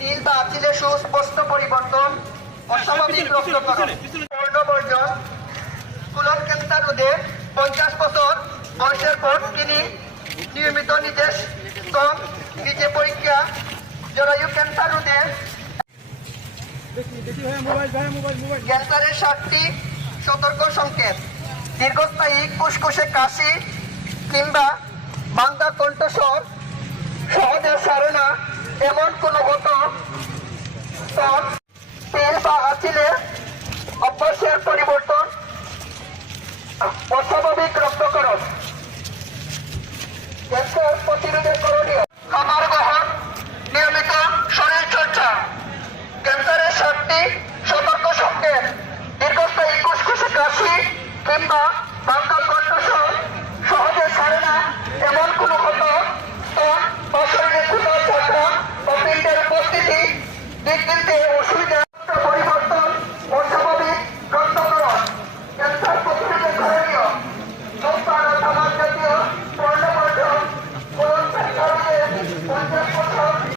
তিল বা আচিলে সুস্পষ্ট পরিবর্তন অস্বাভাবিক রক্তকরণ। বর্ণবর্জন কুলন ক্যান্সার রোধে পঞ্চাশ বছর বয়সের পর তিনি নিয়মিত নিজের স্তন নিজে পরীক্ষা জরায়ু ক্যান্সার রোধে ক্যান্সারের সাতটি সতর্ক সংকেত। দীর্ঘস্থায়ী ফুসফুসে কাশি কিংবা বাঙ্গা কণ্ঠস্বর সহজে সারে না এমন কোন স্তন, তেল বা আচিলে অভ্যাসের পরিবর্তন অস্বাভাবিক রক্তকরণ ক্যান্সার প্রতিরোধের করণীয়। খাবার গ্রহণ নিয়মিত শরীর চর্চা। ক্যান্সারের সাতটি সতর্ক সংকেত। দীর্ঘস্থায়ী কুসকুসে কাশি কিংবা